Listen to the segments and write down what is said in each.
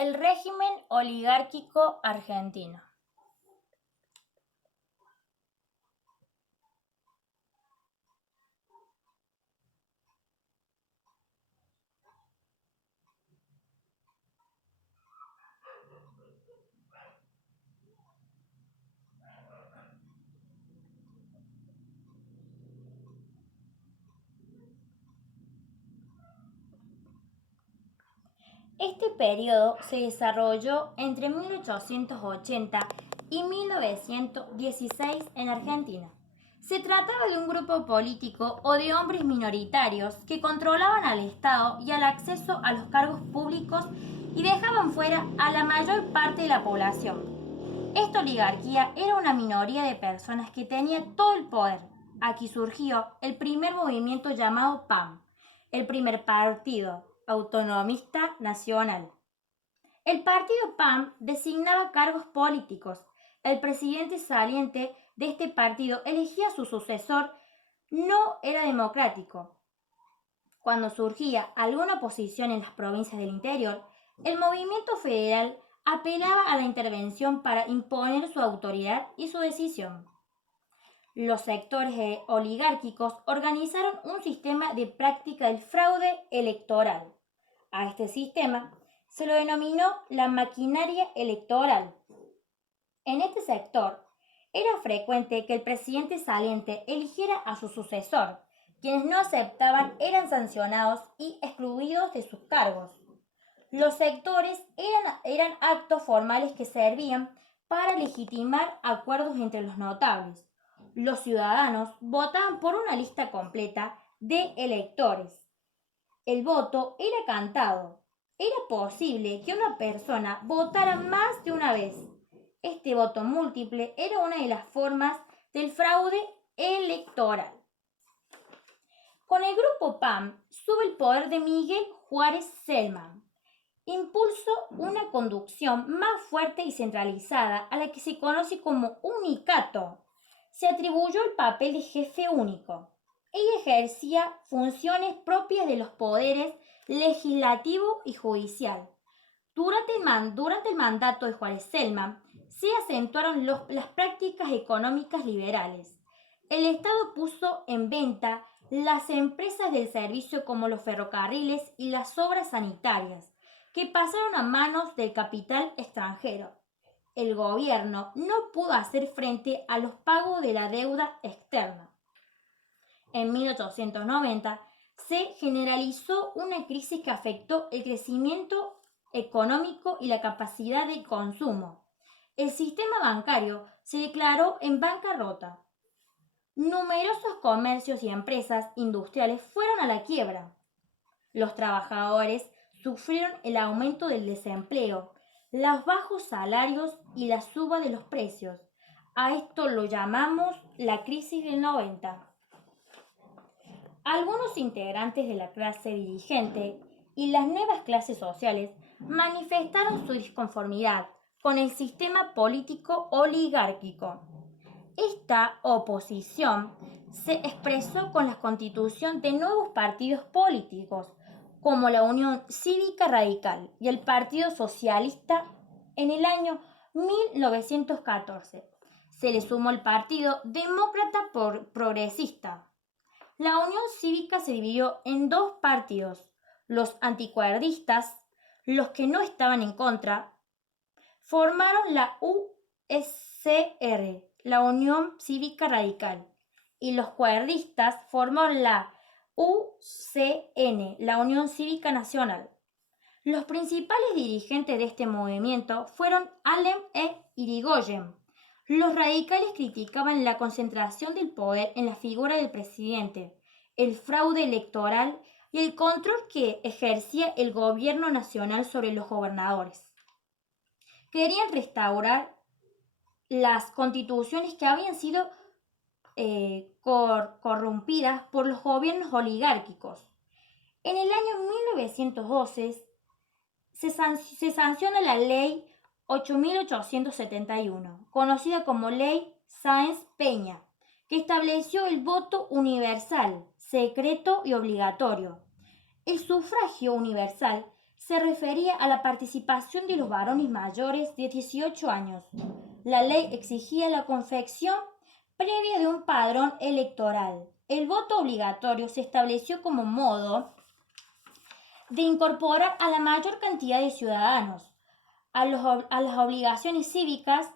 El régimen oligárquico argentino. Este periodo se desarrolló entre 1880 y 1916 en Argentina. Se trataba de un grupo político o de hombres minoritarios que controlaban al Estado y al acceso a los cargos públicos y dejaban fuera a la mayor parte de la población. Esta oligarquía era una minoría de personas que tenía todo el poder. Aquí surgió el primer movimiento llamado PAM, el primer partido autonomista nacional. El partido PAM designaba cargos políticos. El presidente saliente de este partido elegía a su sucesor. No era democrático. Cuando surgía alguna oposición en las provincias del interior, el movimiento federal apelaba a la intervención para imponer su autoridad y su decisión. Los sectores oligárquicos organizaron un sistema de práctica del fraude electoral. A este sistema se lo denominó la maquinaria electoral. En este sector era frecuente que el presidente saliente eligiera a su sucesor. Quienes no aceptaban eran sancionados y excluidos de sus cargos. Los sectores eran actos formales que servían para legitimar acuerdos entre los notables. Los ciudadanos votaban por una lista completa de electores. El voto era cantado. Era posible que una persona votara más de una vez. Este voto múltiple era una de las formas del fraude electoral. Con el grupo PAM sube el poder de Miguel Juárez Celman. Impuso una conducción más fuerte y centralizada a la que se conoce como unicato. Se atribuyó el papel de jefe único. Ella ejercía funciones propias de los poderes legislativo y judicial. Durante el mandato de Juárez Celman se acentuaron las prácticas económicas liberales. El Estado puso en venta las empresas del servicio como los ferrocarriles y las obras sanitarias, que pasaron a manos del capital extranjero. El gobierno no pudo hacer frente a los pagos de la deuda externa. En 1890 se generalizó una crisis que afectó el crecimiento económico y la capacidad de consumo. El sistema bancario se declaró en bancarrota. Numerosos comercios y empresas industriales fueron a la quiebra. Los trabajadores sufrieron el aumento del desempleo, los bajos salarios y la suba de los precios. A esto lo llamamos la crisis del 90. Algunos integrantes de la clase dirigente y las nuevas clases sociales manifestaron su disconformidad con el sistema político oligárquico. Esta oposición se expresó con la constitución de nuevos partidos políticos, como la Unión Cívica Radical y el Partido Socialista en el año 1914. Se le sumó el Partido Demócrata Progresista. La Unión Cívica se dividió en dos partidos: los anticuerdistas, los que no estaban en contra, formaron la UCR, la Unión Cívica Radical, y los cuerdistas formaron la UCN, la Unión Cívica Nacional. Los principales dirigentes de este movimiento fueron Alem e Irigoyen. Los radicales criticaban la concentración del poder en la figura del presidente, el fraude electoral y el control que ejercía el gobierno nacional sobre los gobernadores. Querían restaurar las constituciones que habían sido corrompidas por los gobiernos oligárquicos. En el año 1912 se sanciona la ley 8.871, conocida como Ley Sáenz-Peña, que estableció el voto universal, secreto y obligatorio. El sufragio universal se refería a la participación de los varones mayores de 18 años. La ley exigía la confección previa de un padrón electoral. El voto obligatorio se estableció como modo de incorporar a la mayor cantidad de ciudadanos a las obligaciones cívicas.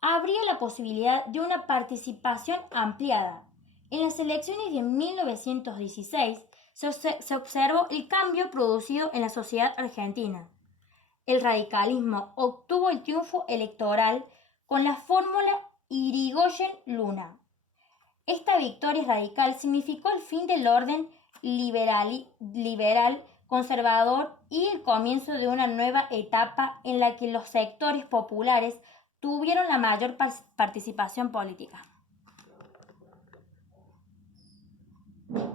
Habría la posibilidad de una participación ampliada. En las elecciones de 1916 se observó el cambio producido en la sociedad argentina. El radicalismo obtuvo el triunfo electoral con la fórmula Irigoyen-Luna. Esta victoria radical significó el fin del orden liberal conservador y el comienzo de una nueva etapa en la que los sectores populares tuvieron la mayor participación política.